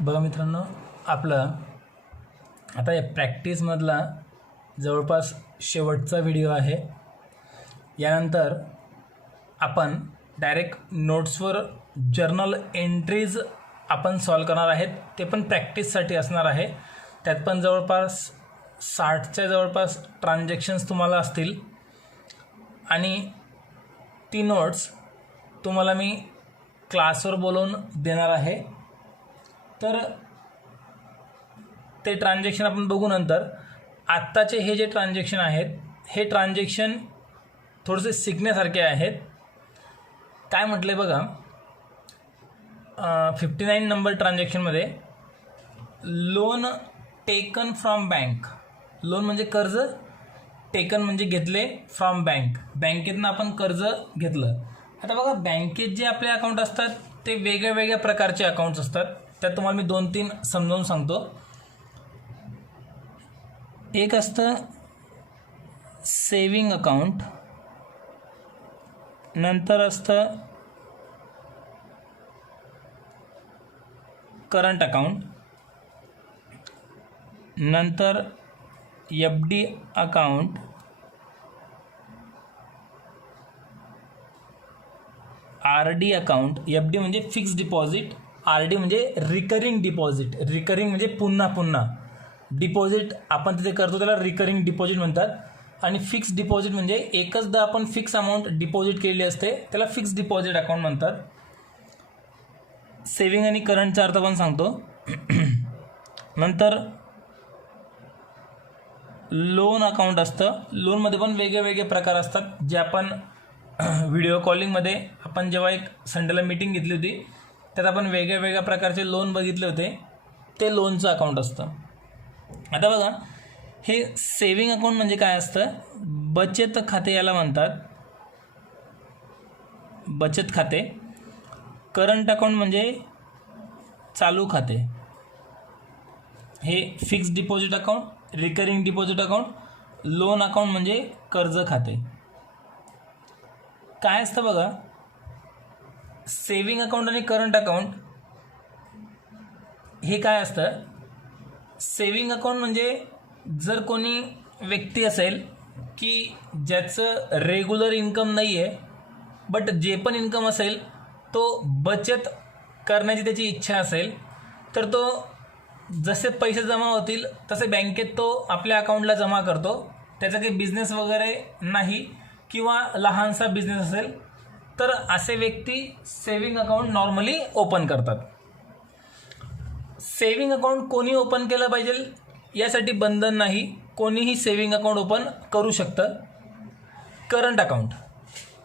बघा मित्रांनो, आपलं आता या प्रॅक्टिसमधला जवळपास शेवटचा व्हिडिओ आहे. यानंतर आपण डायरेक्ट नोट्सवर जर्नल एंट्रीज आपण सॉल्व करणार आहेत. ते पण प्रॅक्टिससाठी असणार आहे. त्यात पण जवळपास 60च्या जवळपास ट्रान्झॅक्शन्स तुम्हाला असतील आणि ती नोट्स तुम्हाला मी क्लासवर बोलवून देणार आहे. तर ते ट्रान्झॅक्शन आपण बघू नंतर. आत्ताचे हे जे ट्रान्झॅक्शन आहेत हे ट्रान्झॅक्शन थोडेसे शिकण्यासारखे आहेत. काय म्हटलं आहे बघा, 59 नंबर ट्रान्झॅक्शनमध्ये loan taken from bank. Loan म्हणजे कर्ज, टेकन म्हणजे घेतले, फ्रॉम बँक बँकेतनं आपण कर्ज घेतलं. आता बघा, बँकेत जे आपले अकाउंट असतात ते वेगळ्या वेगळ्या प्रकारचे अकाउंट्स असतात. त्यात तुम्हाला मी 2-3 समजावून सांगतो. एक असतं सेविंग अकाउंट, नंतर असतं करंट अकाउंट, नंतर FD account, RD account. FD म्हणजे फिक्स डिपॉझिट, RD म्हणजे रिकरिंग डिपॉझिट. रिकरिंग म्हणजे पुन्हा पुन्हा डिपॉझिट आपण तिथे करतो त्याला रिकरिंग डिपॉझिट म्हणतात. आणि फिक्स डिपॉझिट म्हणजे एकचदा आपण फिक्स अमाऊंट डिपॉझिट केलेली असते त्याला फिक्स डिपॉझिट अकाउंट म्हणतात. सेविंग आणि करंटचा अर्थ पण सांगतो. नंतर लोन अकाउंट असतं. लोनमध्ये पण वेगळे वेगळे प्रकार असतात जे आपण व्हिडिओ कॉलिंगमध्ये आपण जेव्हा एक संडेला मीटिंग घेतली होती त्यात आपण वेगळ्या वेगळ्या प्रकारचे लोन बघितले होते. ते लोनचं अकाउंट असतं. आता बघा, हे सेविंग अकाउंट म्हणजे काय असतं, बचत खाते याला म्हणतात, बचत खाते. करंट अकाउंट म्हणजे चालू खाते. हे fix deposit account, recurring deposit account. Loan account म्हणजे कर्ज खाते. काय असतं बघा, सेविंग अकाउंट आणि करंट अकाउंट हे काय असतं. सेविंग अकाउंट म्हणजे जर कोणी व्यक्ती असेल की ज्याचं रेग्युलर इन्कम नाही आहे बट जे पण इन्कम असेल तो बचत करण्याची त्याची इच्छा असेल तर तो जसे पैसे जमा होतील तसे बँकेत तो आपल्या अकाउंटला जमा करतो. त्याचा काही बिझनेस वगैरे नाही किंवा लहानसा बिझनेस असेल तर असे व्यक्ती सेविंग अकाउंट नॉर्मली ओपन करतात. सेविंग अकाउंट कोणी ओपन केलं पाहिजे यासाठी बंधन नाही, कोणीही सेविंग अकाउंट ओपन करू शकतं. करंट अकाउंट,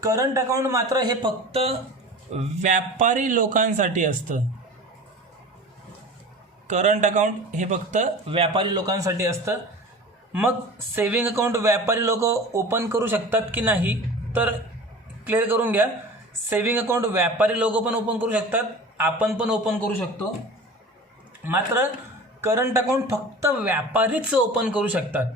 करंट अकाउंट मात्र हे फक्त व्यापारी लोकांसाठी असतं. करंट अकाउंट हे फक्त व्यापारी लोकांसाठी असतं. मग सेविंग अकाउंट व्यापारी लोक ओपन करू शकतात की नाही तर क्लिअर करून घ्या. सेविंग अकाउंट व्यापारी लोक पण ओपन करू शकतात, आपण पण ओपन करू शकतो. मात्र करंट अकाउंट फक्त व्यापारीच ओपन करू शकतात.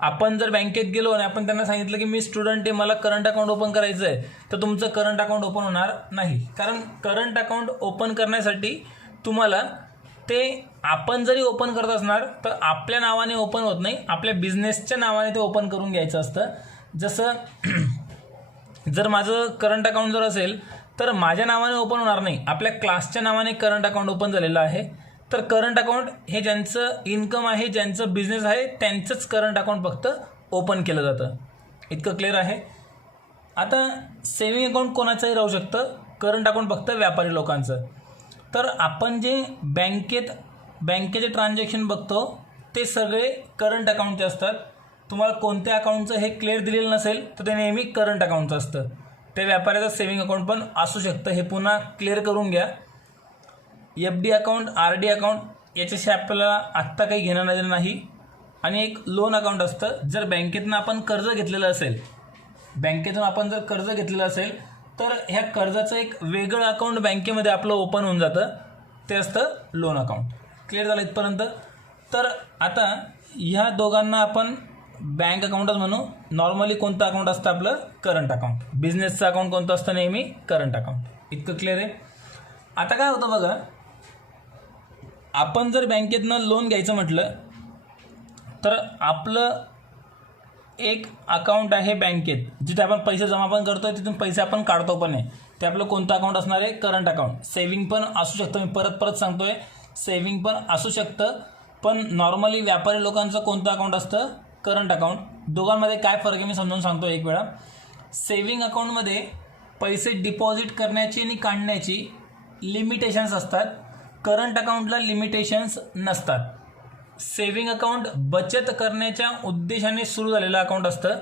आपण जर बँकेत गेलो आणि आपण त्यांना सांगितलं की मी स्टुडंट आहे, मला करंट अकाउंट ओपन करायचं आहे, तर तुमचं करंट अकाउंट ओपन होणार नाही. कारण करंट अकाउंट ओपन करण्यासाठी तुम्हाला ते आपण जरी ओपन करत असणार तर आपल्या नावाने ओपन होत नाही, आपल्या बिझनेसच्या नावाने ते ओपन करून घ्यायचं असतं. जसं जर माझं करंट अकाउंट जर असेल तर माझ्या नावाने ओपन होणार नाही, आपल्या क्लासच्या नावाने करंट अकाउंट ओपन झालेलं आहे. तर करंट अकाउंट हे ज्यांचं इन्कम आहे, ज्यांचं बिझनेस आहे त्यांचंच करंट अकाउंट फक्त ओपन केलं जातं. इतकं क्लिअर आहे. आता सेविंग अकाउंट कोणाचंही राहू शकतं, करंट अकाउंट फक्त व्यापारी लोकांचं. तर आपण जे बँकेचे ट्रान्झॅक्शन बघतो ते सगळे करंट अकाउंटचे असतात. तुम्हाला कोणत्या अकाउंटचं हे क्लिअर दिलेलं नसेल तर ते नेहमी करंट अकाउंटचं असतं. ते व्यापाऱ्याचं सेविंग अकाउंट पण असू शकतं, हे पुन्हा क्लिअर करून घ्या. FD अकाउंट, RD अकाउंट याच्याशी आपल्याला आत्ता काही घेणं देणं नाही. आणि एक लोन अकाउंट असतं. जर बँकेतून आपण कर्ज घेतलेलं असेल, बँकेतून आपण जर कर्ज घेतलेलं असेल तर ह्या कर्जाचं एक वेगळं अकाउंट बँकेमध्ये आपलं ओपन होऊन जातं, ते असतं लोन अकाउंट. क्लिअर झालं इथपर्यंत. तर आता ह्या दोघांना आपण बँक अकाउंटच म्हणू. नॉर्मली कोणतं अकाउंट असतं आपलं, करंट अकाउंट. बिझनेसचं अकाउंट कोणतं असतं, नेहमी करंट अकाउंट. इतकं क्लिअर आहे. आता काय होतं बघा, आपण जर बँकेतनं लोन घ्यायचं म्हटलं तर आपलं एक अकाउंट आहे बँकेत, जिथे आपण पैसे जमा पण करतो आहे, तिथून पैसे आपण काढतो पण आहे. ते आपलं कोणतं अकाउंट असणार आहे? Current account. सेव्हिंग पण असू शकतं, मी परत परत सांगतोय, सेव्हिंग पण असू शकतं. पण नॉर्मली व्यापारी लोकांचं कोणतं अकाउंट असतं? Current account. दोघांमध्ये काय फरक आहे मी समजावून सांगतो एक वेळा. सेव्हिंग अकाउंटमध्ये पैसे डिपॉझिट करण्याची आणि काढण्याची लिमिटेशन्स असतात. करंट अकाउंटला लिमिटेशन्स नसतात. सेव्हिंग अकाउंट बचत करण्याच्या उद्देशाने सुरू झालेलं अकाउंट असतं,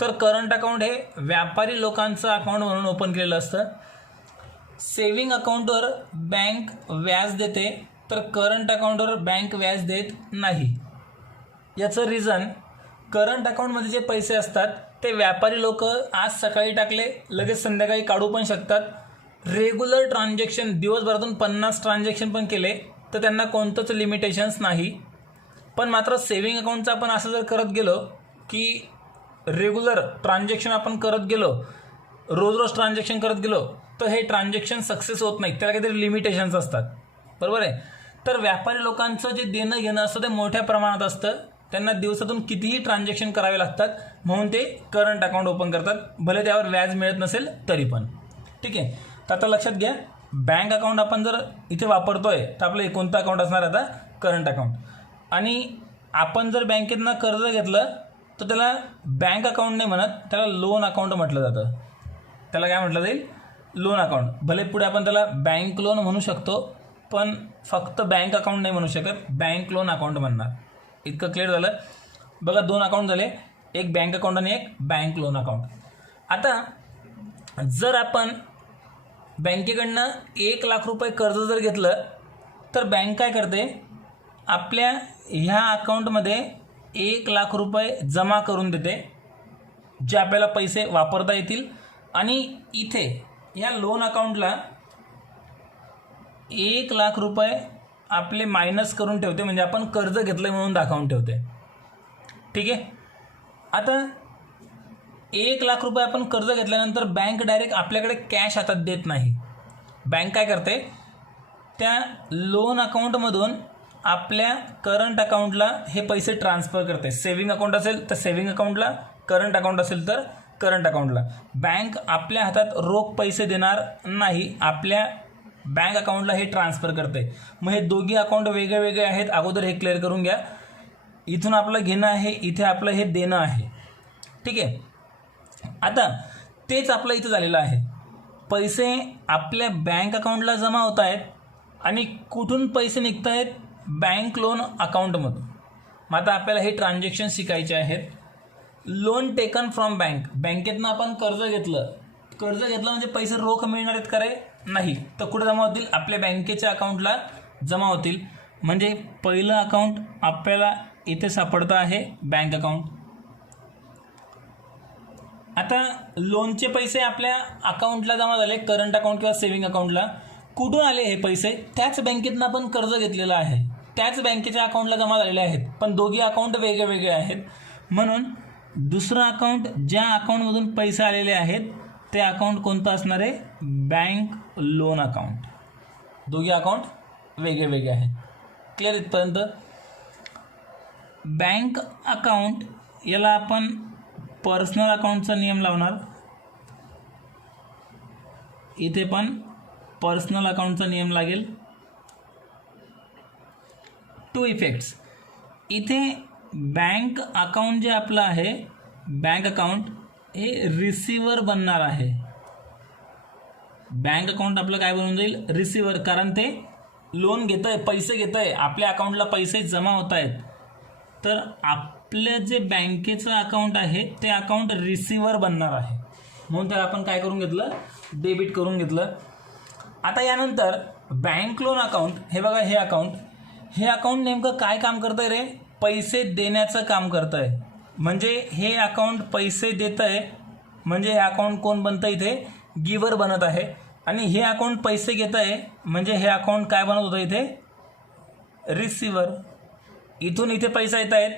तर करंट अकाउंट हे व्यापारी लोकांचं अकाउंट म्हणून ओपन केलेलं असतं. सेव्हिंग अकाउंटवर बँक व्याज देते, तर करंट अकाउंटवर बँक व्याज देत नाही. याचं रिझन, करंट अकाउंटमध्ये जे पैसे असतात ते व्यापारी लोक आज सकाळी टाकले लगेच संध्याकाळी काढू पण शकतात. रेग्युलर ट्रान्झॅक्शन दिवसभरातून 50 ट्रान्झॅक्शन पण केले तर त्यांना कोणतंच लिमिटेशन्स नाही. पण मात्र सेव्हिंग अकाउंटचं आपण असं जर करत गेलो की रेग्युलर ट्रान्झॅक्शन आपण करत गेलो, रोज रोज ट्रान्झॅक्शन करत गेलो, तर हे ट्रान्झॅक्शन सक्सेस होत नाही, त्याला काहीतरी लिमिटेशन्स असतात. बरोबर आहे. तर व्यापारी लोकांचं जे देणं घेणं असतं ते मोठ्या प्रमाणात असतं. त्यांना दिवसातून कितीही ट्रान्झॅक्शन करावे लागतात, म्हणून ते करंट अकाउंट ओपन करतात, भले त्यावर व्याज मिळत नसेल तरी पण. ठीक आहे. तर आता लक्षात घ्या, बँक अकाउंट आपण जर इथे वापरतोय तर आपलं कोणतं अकाउंट असणार आता? Current account. आणि आपण जर बँकेतनं कर्ज घेतलं तर त्याला बँक अकाउंट नाही म्हणत, त्याला लोन अकाउंट म्हटलं जातं. त्याला काय म्हटलं जाईल? Loan account. भले पुढे आपण त्याला बँक लोन म्हणू शकतो, पण फक्त बँक अकाउंट नाही म्हणू शकत, बँक लोन अकाउंट म्हणणार. इतकं क्लिअर झालं? बघा, 2 अकाउंट झाले, एक बँक अकाउंट आणि एक बँक लोन अकाउंट. आता जर आपण बँकेकडनं 1 लाख रुपये कर्ज जर घेतलं तर बँक काय करते? आपल्या ह्या अकाउंटमध्ये 1 लाख रुपये जमा करून देते, जे आपल्याला पैसे वापरता येतील. आणि इथे या लोन अकाउंटला 1 लाख रुपये आपले मायनस करून ठेवते, म्हणजे आपण कर्ज घेतलं म्हणून दाखवून ठेवते. ठीक आहे. आता 1 लाख रुपये आपण कर्ज घेतल्यानंतर बँक डायरेक्ट आपल्याकडे कॅश हातात देत नाही. बँक काय करते? त्या लोन अकाउंटमधून आपल्या करंट अकाउंटला हे पैसे ट्रान्सफर करते. सेव्हिंग अकाउंट असेल तर सेव्हिंग अकाउंटला, करंट अकाउंट असेल तर करंट अकाउंटला. बँक आपल्या हातात रोख पैसे देणार नाही, आपल्या बँक अकाउंटला हे ट्रान्सफर करते. मग हे दोघी अकाउंट वेगळे वेगळे आहेत, अगोदर हे क्लिअर करून घ्या. इथून आपलं घेणं आहे, इथे आपलं हे देणं आहे. ठीक आहे. आता तेच आपलं इथं झालेलं आहे. पैसे आपल्या बँक अकाउंटला जमा होत आहेत आणि कुठून पैसे निघत आहेत? बँक लोन अकाउंटमधून. मग आता आपल्याला हे ट्रान्झॅक्शन शिकायचे आहेत. लोन टेकन फ्रॉम बँक, बँकेतनं आपण कर्ज घेतलं, कर्ज घेतलं म्हणजे पैसे रोख मिळणार आहेत का रे? नाही. तर कुठे जमा होतील? आपल्या बँकेच्या अकाउंटला जमा होतील. म्हणजे पहिलं अकाउंट आपल्याला इथे सापडतं आहे बँक अकाउंट. आता लोनचे पैसे आपल्या अकाउंटला जमा झाले, करंट अकाउंट किंवा सेव्हिंग अकाउंटला. कुठून आले हे पैसे? त्याच बँकेतनं आपण कर्ज घेतलेलं आहे, त्याच बँकेच्या अकाउंटला जमा झालेले आहेत, पण दोघी अकाउंट वेगळे वेगळे आहेत. म्हणून दुसरं अकाउंट, ज्या अकाउंटमधून पैसे आलेले आहेत ते अकाउंट कोणतं असणार आहे? Bank loan account. दोघी अकाउंट वेगळे वेगळे आहेत. क्लिअर इथपर्यंत? बँक अकाउंट याला आपण पर्सनल अकाउंटचा नियम लावणार, इथे पण पर्सनल अकाउंटचा नियम लागेल. 2 इफेक्ट्स. इथे बँक अकाउंट जे आपलं आहे, बँक अकाउंट हे रिसिव्हर बनणार आहे. बँक अकाउंट आपलं काय बनून जाईल? रिसिव्हर. कारण ते लोन घेत आहे, पैसे घेत आहे, आपल्या अकाउंटला पैसे जमा होत आहेत. तर आपलं जे बँकेचं अकाउंट आहे ते अकाउंट रिसिव्हर बनणार आहे, म्हणून त्याला आपण काय करून घेतलं? डेबिट करून घेतलं. आता यानंतर बँक लोन अकाउंट, हे बघा, हे अकाउंट नेमकं काय काम करतं आहे रे? पैसे देण्याचं काम करतं आहे. म्हणजे हे अकाउंट पैसे देतं आहे, म्हणजे हे अकाउंट कोण बनतं? इथे गिवर बनत आहे. आणि हे अकाउंट पैसे घेत आहे, म्हणजे हे अकाउंट काय बनत होतं? इथे रिसिव्हर. इथून इथे पैसे येत आहेत,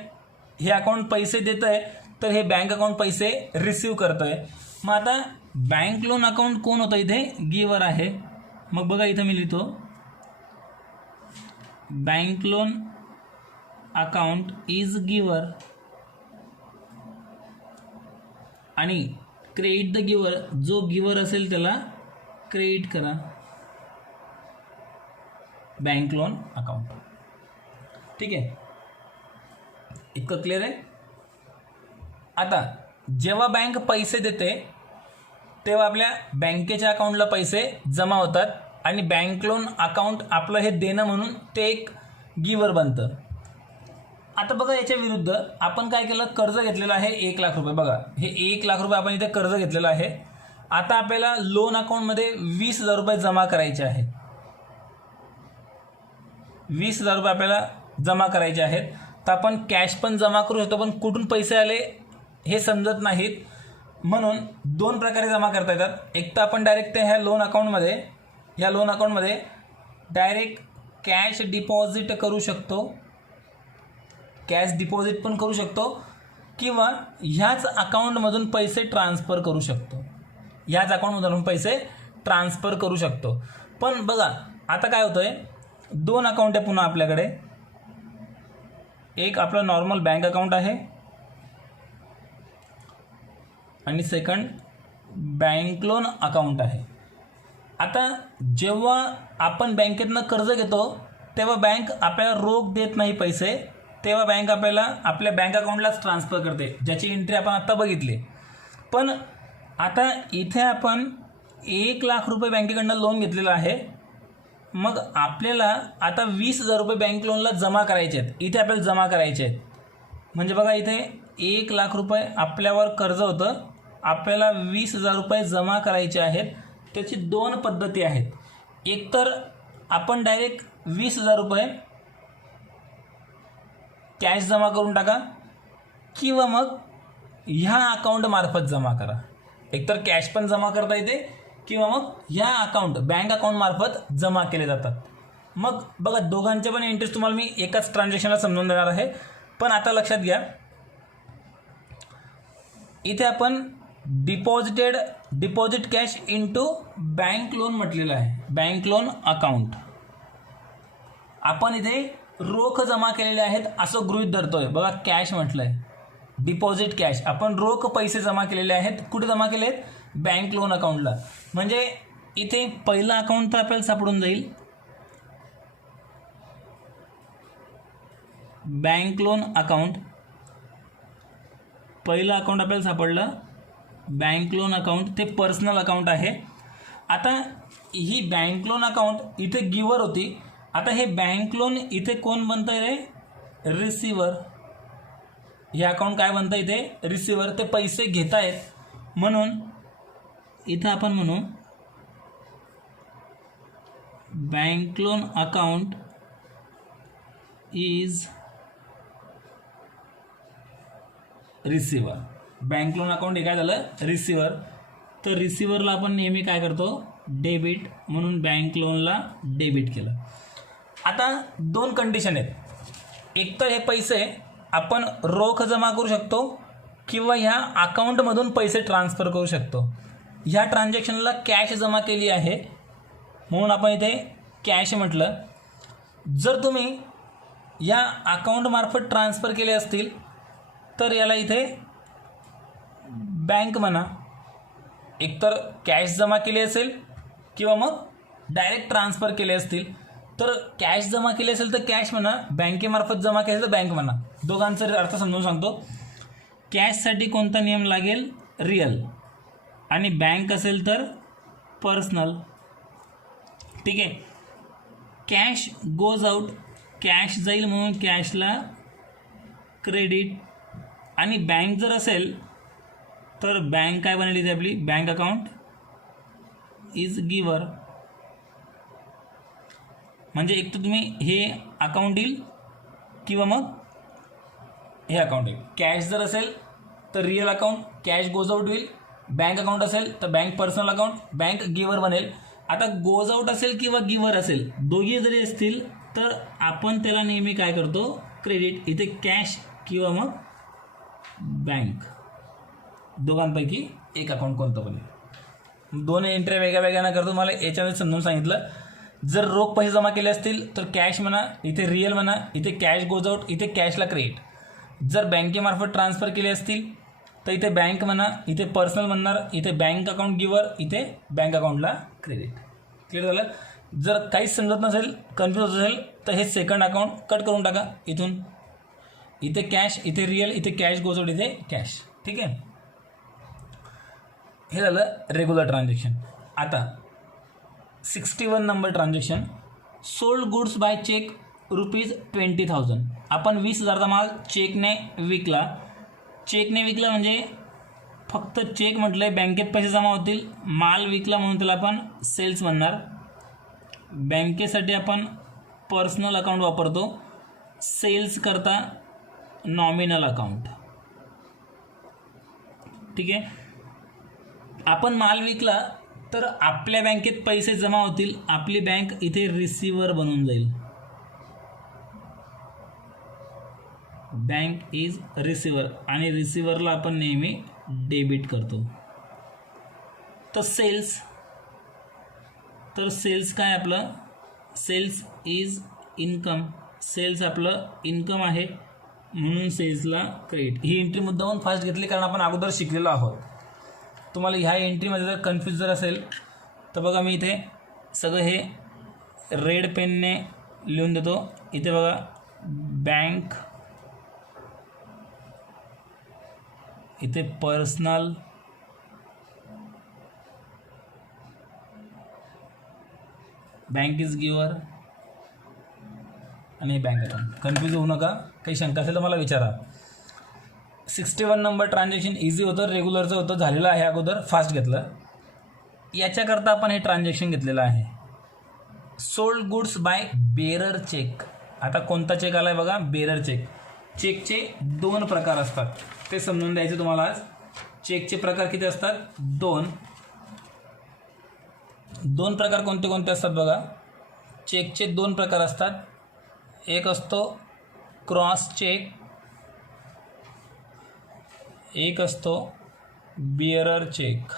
हे अकाउंट पैसे देत आहे, तर हे बँक अकाउंट पैसे रिसिव्ह करतं आहे. मग आता बँक लोन अकाउंट कोण होतं? इथे गिवर आहे. मग बघा, इथं मी लिहितो बँक लोन अकाउंट इज गिवर आणि क्रेडिट द गिवर, जो गिवर असेल त्याला क्रेडिट करा बँक लोन अकाउंट. ठीक आहे, इतकं क्लिअर आहे. आता जेव्हा बँक पैसे देते तेव्हा आपल्या बँकेच्या अकाउंटला पैसे जमा होतात आणि बँक लोन अकाउंट आपलं हे देणं म्हणून ते एक गिवर बनतं. आता बघा, याच्या विरुद्ध आपण काय केलं, कर्ज घेतलेलं आहे 1 लाख रुपये. बघा, हे 1 लाख रुपये आपण इथे कर्ज घेतलेलं आहे. आता आपल्याला लोन अकाउंटमध्ये 20,000 रुपये जमा करायचे आहेत. 20,000 रुपये आपल्याला जमा करायचे आहेत. तर आपण कॅश पण जमा करू शकतो, पण कुठून पैसे आले हे समजत नाहीत, म्हणून 2 प्रकारे जमा करता येतात. एक तर आपण डायरेक्ट ह्या लोन अकाउंटमध्ये डायरेक्ट कॅश डिपॉझिट करू शकतो, कॅश डिपॉझिट पण करू शकतो, किंवा ह्याच अकाउंटमधून पैसे ट्रान्सफर करू शकतो. पण बघा, आता काय होतं आहे, 2 अकाउंट आहे पुन्हा आपल्याकडे. एक आपलं नॉर्मल बँक अकाउंट आहे आणि सेकंड बँक लोन अकाउंट आहे. आता जेव्हा आपण बँकेतनं कर्ज घेतो तेव्हा बँक आपल्याला रोख देत नाही पैसे, तेव्हा बँक आपल्याला आपल्या बँक अकाउंटलाच ट्रान्सफर करते, ज्याची एंट्री आपण आत्ता बघितली. पण आता इथे आपण 1 लाख रुपये बँकेकडनं लोन घेतलेलं आहे. मग आपल्याला आता 20,000 रुपये बँक लोनला जमा करायचे आहेत. इथे आपल्याला जमा करायचे आहेत. म्हणजे बघा, इथे 1 लाख रुपये आपल्यावर कर्ज होतं, आपल्याला 20,000 रुपये जमा करायचे आहेत. त्याची 2 पद्धती आहेत. एक तर आपण डायरेक्ट 20,000 रुपये कॅश जमा करून टाका, किंवा मग ह्या अकाउंटमार्फत जमा करा. एकतर कॅश पण जमा करता येते, किंवा मग ह्या बँक अकाउंटमार्फत जमा केले जातात. मग बघा, दोघांचे पण इंटरेस्ट तुम्हाला मी एकाच ट्रान्झॅक्शनला समजून देणार आहे. पण आता लक्षात घ्या, इथे आपण deposit cash into bank loan म्हटलेलं आहे, बँक लोन अकाउंट. आपण इथे रोख जमा केलेले आहेत असं गृहीत धरतोय. बघा, कॅश म्हटलंय, डिपॉझिट कॅश, आपण रोख पैसे जमा केलेले आहेत. कुठे जमा केले आहेत? बँक लोन अकाउंटला. म्हणजे इथे पहिलं अकाउंट तर आपल्याला सापडून जाईल, बँक लोन अकाउंट. पहिलं अकाउंट आपल्याला सापडलं बँक लोन अकाउंट, ते पर्सनल अकाउंट आहे. आता ही बँक लोन अकाउंट इथे गिवर होती. आता हे बँक लोन इथे कोण बनतं आहे? रिसिव्हर. हे अकाउंट काय बनतं इथे? रिसिव्हर. ते पैसे घेत आहेत, म्हणून इथं आपण म्हणू bank loan account is receiver. Bank loan account हे काय झालं? रिसिव्हर. तर रिसिव्हरला आपण नेहमी काय करतो? डेबिट, म्हणून बँक लोनला डेबिट केलं. आता 2 कंडिशन आहेत. एक तर हे पैसे आपण रोख जमा करू शकतो, किंवा ह्या अकाउंटमधून पैसे ट्रान्सफर करू शकतो. ह्या ट्रान्झॅक्शनला कॅश जमा केली आहे, म्हणून आपण इथे कॅश म्हटलं. जर तुम्ही या अकाउंटमार्फत ट्रान्सफर केले असतील तर याला इथे बँक म्हणा. एकतर कॅश जमा केली असेल, किंवा मग डायरेक्ट ट्रान्सफर केले असतील. तर कॅश जमा केली असेल तर कॅश म्हणा, बँकेमार्फत जमा केली तर बँक म्हणा. दोघांचा अर्थ समजून सांगतो. कॅशसाठी कोणता नियम लागेल? रिअल. आणि बँक असेल तर पर्सनल. ठीक आहे. कॅश गोज आउट, कॅश जाईल म्हणून कॅशला क्रेडिट. आणि बँक जर असेल तर बँक काय बनेल इथे आपली? बँक अकाउंट इज गिवर. म्हणजे एक तर तुम्ही हे अकाउंट येईल, किंवा मग हे अकाउंट येईल. कॅश जर असेल तर real account, cash goes out होईल. बँक अकाउंट असेल तर बँक पर्सनल अकाउंट, बँक गिवर बनेल. आता गोज आउट असेल किंवा गिवर असेल, दोघी जरी असतील तर आपण त्याला नेहमी काय करतो? क्रेडिट. इथे कॅश किंवा मग बँक, दोघांपैकी एक अकाउंट कोणतं बनेल. 2 एंट्री वेगळ्या वेगळ्या न करतो, मला याच्यामध्ये समजून सांगितलं. जर रोख पैसे जमा केले असतील तर कॅश म्हणा, इथे रिअल म्हणा, इथे कॅश गोज आउट, इथे कॅशला क्रेडिट. जर बँकेमार्फत ट्रान्सफर केले असतील तर इथे बँक म्हणा, इथे पर्सनल म्हणणार, इथे बँक अकाउंट गिवर, इथे बँक अकाउंटला क्रेडिट. क्लिअर झालं. जर काहीच समजत नसेल, कन्फ्यूज असेल तर हे सेकंड अकाउंट कट करून टाका इथून. इथे कॅश, इथे रिअल, इथे कॅश गोज आउट, इथे कॅश. ठीक आहे. हे झालं रेग्युलर ट्रान्झॅक्शन. आता 61 number transaction, sold goods by cheque ₹20,000. आपण 20,000चा माल चेकने विकला. चेकने विकला म्हणजे फक्त चेक म्हटलं आहे, बँकेत पैसे जमा होतील. माल विकला म्हणून त्याला आपण सेल्स म्हणणार. बँकेसाठी आपण पर्सनल अकाउंट वापरतो, सेल्स करता नॉमिनल अकाउंट. ठीक आहे. आपण माल विकला तर आपल्या बँकेत पैसे जमा होतील. आपली बँक इथे रिसिव्हर बनून जाईल. बँक इज रिसिव्हर आणि रिसिव्हरला आपण नेहमी डेबिट करतो. तर सेल्स काय आपलं, सेल्स इज इन्कम. सेल्स आपलं इन्कम आहे म्हणून सेल्सला क्रेडिट. ही एंट्री मुद्दामून फास्ट घेतली कारण आपण अगोदर शिकलेलो आहोत. तुम्हाला ह्या एंट्रीमध्ये जर कन्फ्यूज जर असेल तर बघा, मी इथे सगळं हे रेड पेनने लिहून देतो. इथे बघा, बँक, इथे पर्सनल, बँक इज गिवर आणि बँक अकाउंट. कन्फ्यूज होऊ नका. काही शंका असेल तर मला विचारा. 61 नंबर ट्रान्झॅक्शन इझी होतं, रेग्युलरचं होतं, झालेलं आहे अगोदर, फास्ट घेतलं. याच्याकरता आपण हे ट्रान्झॅक्शन घेतलेलं आहे. Sold goods bye bearer check. आता कोणता चेक आला आहे बघा, बेरर चेक. चेकचे 2 प्रकार असतात, ते समजून द्यायचे तुम्हाला आज. चेकचे प्रकार किती असतात? 2 प्रकार. कोणते कोणते असतात बघा. चेकचे 2 प्रकार असतात. एक असतो क्रॉस चेक, एक असतो बिअरर चेक.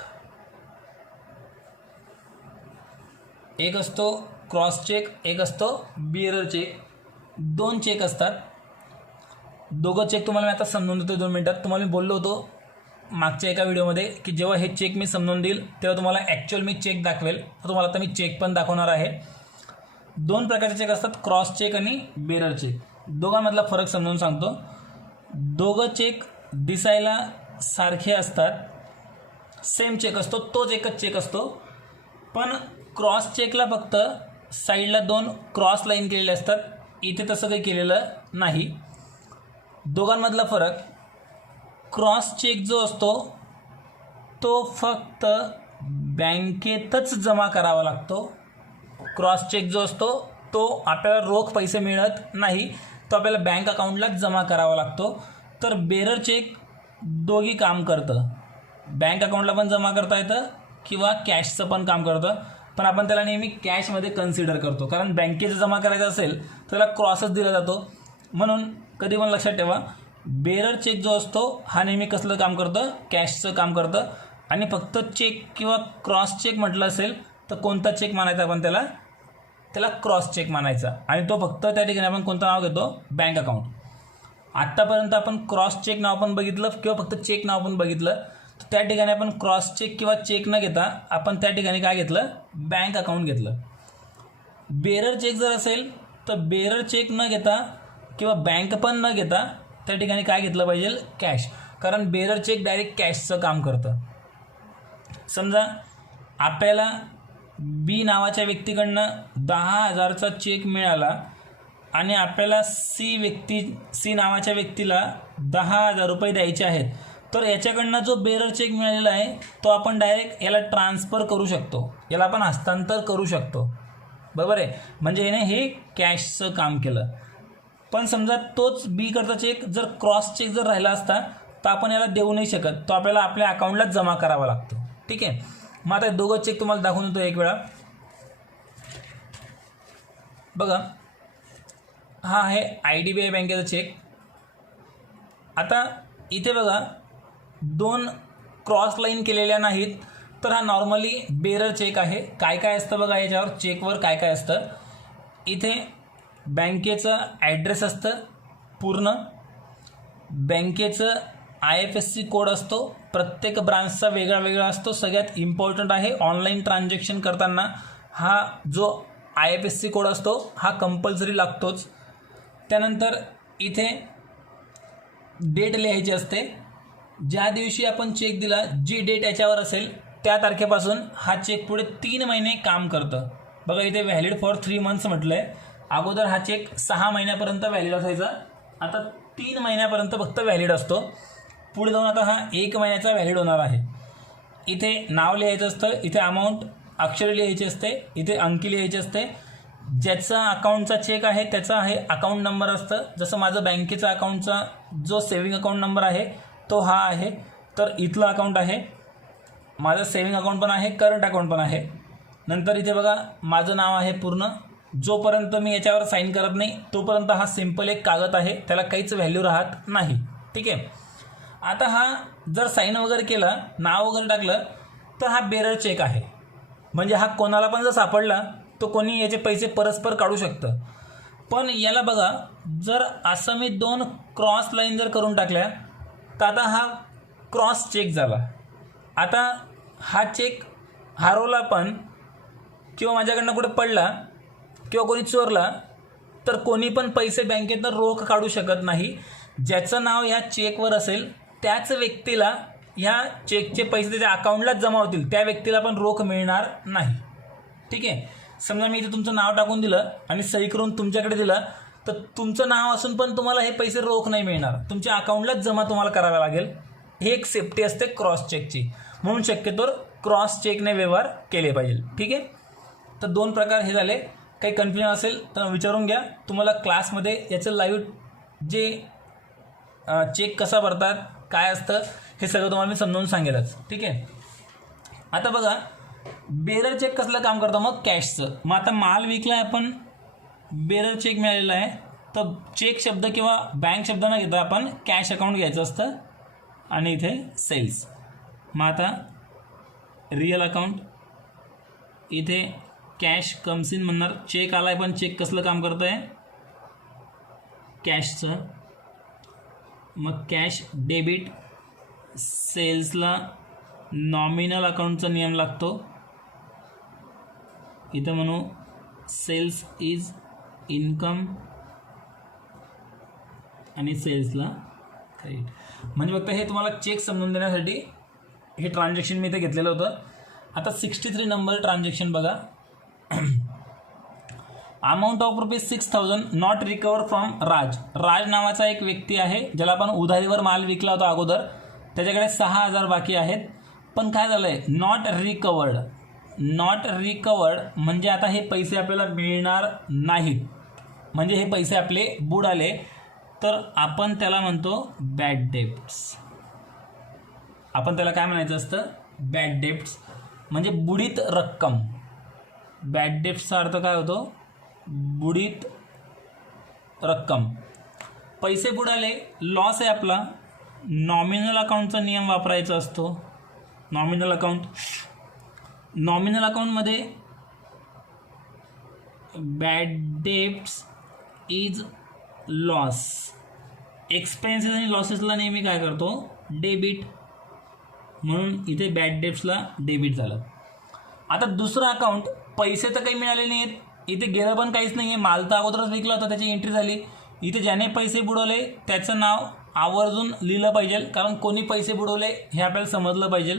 एक असतो क्रॉस चेक, एक असतो बिअरर चेक. 2 चेक असतात. दोघं चेक तुम्हाला मी आता समजून देतो 2 मिनिटात. तुम्हाला मी बोललो होतो मागच्या एका व्हिडिओमध्ये की जेव्हा हे चेक मी समजून देईल तेव्हा तुम्हाला ॲक्च्युअल मी चेक दाखवेल. तर तुम्हाला आता मी चेक पण दाखवणार आहे. 2 प्रकारचे चेक असतात, क्रॉस चेक आणि बेरर चेक. दोघांमधला फरक समजून सांगतो. दोघं चेक दिसायला सारखे असतात, सेम चेक असतो, तोच एकच चेक असतो. पण क्रॉस चेकला फक्त साईडला 2 क्रॉस लाईन केलेले असतात. इथे तसं काही केलेलं नाही. दोघांमधला फरक, क्रॉस चेक जो असतो तो फक्त बँकेतच जमा करावा लागतो. क्रॉस चेक जो असतो तो आपल्याला रोख पैसे मिळत नाही, तो आपल्याला बँक अकाउंटलाच जमा करावा लागतो. तर बेरर चेक दोघी काम करतं. बँक अकाउंटला पण जमा करता येतं किंवा कॅशचं पण काम करतं. पण आपण त्याला नेहमी कॅशमध्ये कन्सिडर करतो, कारण बँकेचं जमा करायचं असेल तर त्याला क्रॉसच दिला जातो. म्हणून कधी पण लक्षात ठेवा, बेरर चेक जो असतो हा नेहमी कसलं काम करतं? कॅशचं काम करतं. आणि फक्त चेक किंवा क्रॉस चेक म्हटलं असेल तर कोणता चेक मानायचा आपण त्याला क्रॉस चेक मानायचा. आणि तो फक्त त्या ठिकाणी आपण कोणतं नाव घेतो? Bank account. आत्तापर्यंत आपण क्रॉस चेक नाव पण बघितलं किंवा फक्त चेक नाव पण बघितलं. तर त्या ठिकाणी आपण क्रॉस चेक किंवा चेक न घेता आपण त्या ठिकाणी काय घेतलं? बँक अकाउंट घेतलं. बेरर चेक जर असेल तर बेरर चेक न घेता किंवा बँक पण न घेता त्या ठिकाणी काय घेतलं पाहिजे? कॅश. कारण बेरर चेक डायरेक्ट कॅशचं काम करतं. समजा आपल्याला बी नावाच्या व्यक्तीकडनं 10,000चा चेक मिळाला आणि आपल्याला सी नावाच्या व्यक्तीला 10,000 रुपये द्यायचे आहेत. तर याच्याकडनं जो बेरर चेक मिळालेला आहे तो आपण डायरेक्ट याला ट्रान्सफर करू शकतो, याला आपण हस्तांतर करू शकतो. बरोबर आहे. म्हणजे याने हे कॅशचं काम केलं. पण समजा तोच बी करता चेक जर क्रॉस चेक जर राहिला असता तर आपण याला देऊ नाही शकत, तो आपल्याला आपल्या अकाउंटलाच जमा करावा लागतो. ठीक आहे. मग आता दोघं चेक तुम्हाला दाखवून देतो एक वेळा. बघा, हा आहे IDBI बँकेचा चेक. आता इथे बघा 2 क्रॉस लाईन केलेल्या नाहीत, तर हा नॉर्मली बेरर चेक आहे. काय काय असतं बघा याच्यावर, चेकवर काय काय असतं. इथे बँकेचं ॲड्रेस असतं पूर्ण, बँकेचं IFSC कोड असतो, प्रत्येक ब्रांचचा वेगळा वेगळा असतो. सगळ्यात इम्पॉर्टंट आहे ऑनलाईन ट्रान्झॅक्शन करताना हा जो IFSC कोड असतो हा कंपल्सरी लागतोच. त्यानंतर इथे डेट लिहायची असते. ज्या दिवशी आपण चेक दिला, जी डेट याच्यावर असेल त्या तारखेपासून हा चेक पुढे 3 महिने काम करतं. बघा इथे व्हॅलिड फॉर 3 मंथ्स म्हटलं आहे. अगोदर हा चेक 6 महिन्यापर्यंत व्हॅलिड असायचा, आता 3 महिन्यापर्यंत फक्त व्हॅलिड असतो. पुढे जाऊन आता हा 1 महिन्याचा व्हॅलिड होणार आहे. इथे नाव लिहायचं असतं, इथे अमाऊंट अक्षरे लिहायची असते, इथे अंकी लिहायची असते. ज्याचा अकाउंटचा चेक आहे त्याचा आहे अकाउंट नंबर असतं. जसं माझं बँकेचा अकाउंटचा जो सेविंग अकाउंट नंबर आहे तो हा आहे, तर इथलं अकाउंट आहे. माझं सेविंग अकाउंट पण आहे, करंट अकाउंट पण आहे. नंतर इथे बघा माझं नाव आहे पूर्ण. जोपर्यंत मी याच्यावर साईन करत नाही तोपर्यंत हा सिम्पल एक कागद आहे, त्याला काहीच व्हॅल्यू राहत नाही. ठीक आहे. आता हा जर साईन वगैरे केला, नाव वगैरे टाकलं, तर हा बेरर चेक आहे. म्हणजे हा कोणाला पण जर सापडला तो कोणी याचे पैसे परस्पर काढू शकतं. पण याला बघा, जर असं मी 2 क्रॉस लाईन जर करून टाकल्या तर आता हा क्रॉस चेक झाला. आता हा चेक हरवला पण, किंवा माझ्याकडनं कुठे पडला, किंवा कोणी चोरला, तर कोणी पण पैसे बँकेतनं रोख काढू शकत नाही. ज्याचं नाव ह्या चेकवर असेल त्याच व्यक्तीला ह्या चेकचे पैसे त्याच्या अकाउंटलाच जमा होतील, त्या व्यक्तीला पण रोख मिळणार नाही. ठीक आहे. समजा मी इथे तुमचं नाव टाकून दिलं आणि सही करून तुमच्याकडे दिलं, तर तुमचं नाव असून पण तुम्हाला हे पैसे रोख नाही मिळणार, तुमच्या अकाउंटलाच जमा तुम्हाला करावा लागेल. हे एक सेफ्टी असते क्रॉस चेकची, म्हणून शक्यतोवर क्रॉस चेकने व्यवहार केले पाहिजे. ठीक आहे. तर 2 प्रकार हे झाले. काही कन्फ्युजन असेल तर विचारून घ्या. तुम्हाला क्लासमध्ये याचं लाईव्ह जे चेक कसा भरतात, काय असतं, हे सगळं तुम्हाला मी समजावून सांगेलच. ठीक आहे. आता बघा बेरर चेक कसलं काम करतं मग, कॅशचं. मग आता माल विकला आपण, बेरर चेक मिळालेला आहे, तर चेक शब्द किंवा बँक शब्द न घेता आपण कॅश अकाउंट घ्यायचं असतं आणि इथे सेल्स. मग आता रिअल अकाउंट, इथे कॅश कम्स इन म्हणणार. चेक आला आहे पण चेक कसलं काम करतं आहे, कॅशचं. मग कॅश डेबिट. सेल्सला नॉमिनल अकाउंटचा नियम लागतो. इथं म्हणू सेल्स इज इन्कम आणि सेल्सला क्रेडिट. म्हणजे फक्त हे तुम्हाला चेक समजून देण्यासाठी हे ट्रान्झॅक्शन मी इथे घेतलेलं होतं. आता 63 नंबर ट्रान्झॅक्शन बघा. Amount of ₹6,000 not recover from Raj. Raj नावाचा एक व्यक्ती आहे, ज्याला आपण उधारीवर माल विकला होता अगोदर. त्याच्याकडे 6,000 बाकी आहेत. पण काय झालं आहे, नॉट रिकवर्ड. नॉट रिकवर्ड म्हणजे आता हे पैसे आपल्याला मिळणार नाहीत, म्हणजे हे पैसे आपले बुडाले. तर आपण त्याला म्हणतो बॅड डेब्ट्स. आपण त्याला काय म्हणायचं असतं, बॅड डेब्ट्स, म्हणजे बुडीत रक्कम. बॅड डेब्ट्सचा अर्थ काय होतो, बुडीत रक्कम. पैसे बुडाले, लॉस आहे आपला. नॉमिनल अकाउंटचा नियम वापरायचा असतो. Nominal account. नॉमिनल अकाउंटमध्ये bad debts is loss. Expenses आणि लॉसेसला नेहमी काय करतो, डेबिट. म्हणून इथे बॅड डेब्ट्सला डेबिट झालं. आता दुसरं अकाउंट, पैसे तर काही मिळाले नाहीत, इथे गेलं पण काहीच नाही आहे, माल तर अगोदरच विकला होता, त्याची एंट्री झाली. इथे ज्याने पैसे बुडवले त्याचं नाव आवर्जून लिहिलं पाहिजे, कारण कोणी पैसे बुडवले हे आपल्याला समजलं पाहिजे.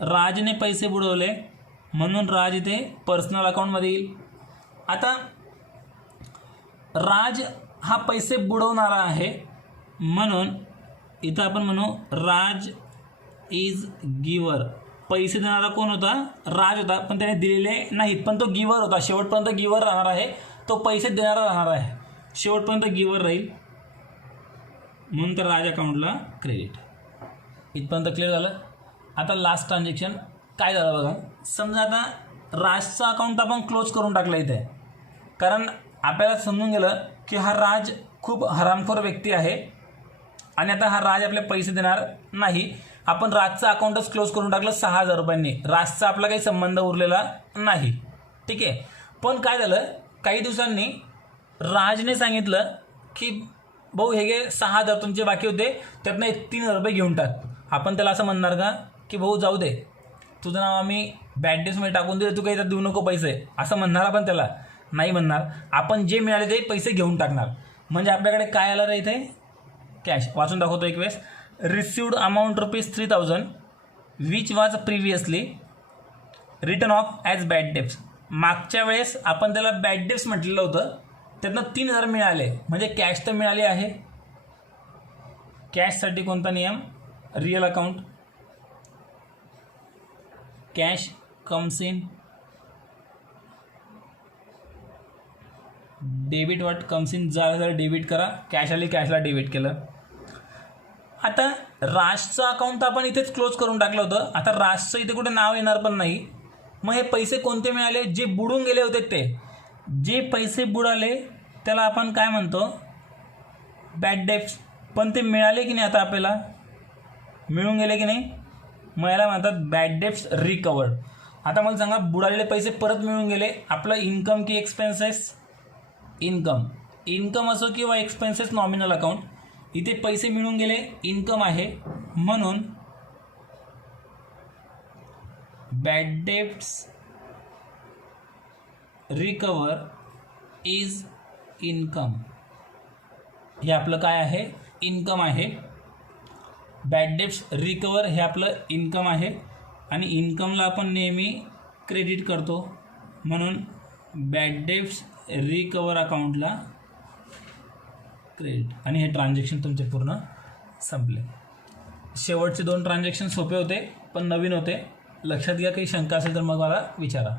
राजने पैसे बुडवले म्हणून राज इथे पर्सनल अकाउंटमध्ये येईल. आता राज हा पैसे बुडवणारा आहे, म्हणून इथं आपण म्हणू राज इज गिवर. पैसे देणारा कोण होता, राज होता, पण त्याने दिलेले नाहीत, पण तो गिवर होता. शेवटपर्यंत गिवर राहणार आहे, तो पैसे देणारा राहणार आहे, शेवटपर्यंत गिवर राहील, म्हणून तर राज अकाउंटला क्रेडिट. इथपर्यंत क्लिअर झालं. आता लास्ट ट्रान्झॅक्शन काय झालं बघा. समजा आता राजचं अकाउंट आपण क्लोज करून टाकलं इथे, कारण आपल्याला समजून गेलं की हा राज खूप हरामखोर व्यक्ती आहे आणि आता हा राज आपले पैसे देणार नाही. आपण राजचं अकाउंटच क्लोज करून टाकलं 6,000 रुपयांनी. राजचा आपला काही संबंध उरलेला नाही. ठीक आहे. पण काय झालं, काही दिवसांनी राजने सांगितलं की भाऊ हे गे 6,000 तुमचे बाकी होते, त्यातनं 3,000 रुपये घेऊन टाक. आपण त्याला असं म्हणणार का की भाऊ जाऊ दे, तुझं नाव आम्ही बॅड डेट्समध्ये टाकून दिलं, तू काही त्यात देऊ नको पैसे, असं म्हणणार आपण त्याला? नाही म्हणणार. आपण जे मिळाले ते पैसे घेऊन टाकणार. म्हणजे आपल्याकडे काय आलं रे इथे? कॅश. वाचून दाखवतो एक वेळेस. Received amount ₹3,000 which was previously written off as bad debts. मागच्या वेळेस आपण त्याला बॅड डेट्स म्हटलेलं होतं, त्यातनं 3,000 मिळाले, म्हणजे कॅश तर मिळाली आहे. कॅशसाठी कोणता नियम? Real account. Cash comes in, debit what comes in. जरा डेबिट करा, कॅश आली, कॅशला डेबिट केलं. आता राजचं अकाउंट आपण इथेच क्लोज करून टाकलं होतं. आता राजचं इथे कुठे नाव येणार पण नाही. मग हे पैसे कोणते मिळाले? जे बुडून गेले होते ते. जे पैसे बुडाले त्याला आपण काय म्हणतो? Bad debts. पण ते मिळाले की नाही आता आपल्याला? मिळून गेले की नाही? मग याला म्हणतात बॅड डेट्स रिकवर्ड. आता मला सांगा, बुडालेले पैसे परत मिळून गेले, आपलं इन्कम की एक्सपेन्सेस? इन्कम. इन्कम असो किंवा एक्सपेन्सेस नॉमिनल अकाउंट, इथे पैसे मिळून गेले, इन्कम आहे, म्हणून bad debts recover is income. हे आपलं काय आहे? इन्कम आहे. बॅड डेट्स रिकवर हे आपलं इन्कम आहे आणि इन्कमला आपण नेहमी क्रेडिट करतो, म्हणून बॅड डेट्स रिकवर अकाउंटला क्रेडिट. आणि हे ट्रान्झॅक्शन तुमचे पूर्ण संपले. शेवटचे 2 ट्रान्झॅक्शन सोपे होते पण नवीन होते. लक्षात घ्या. काही शंका असेल तर मग मला विचारा.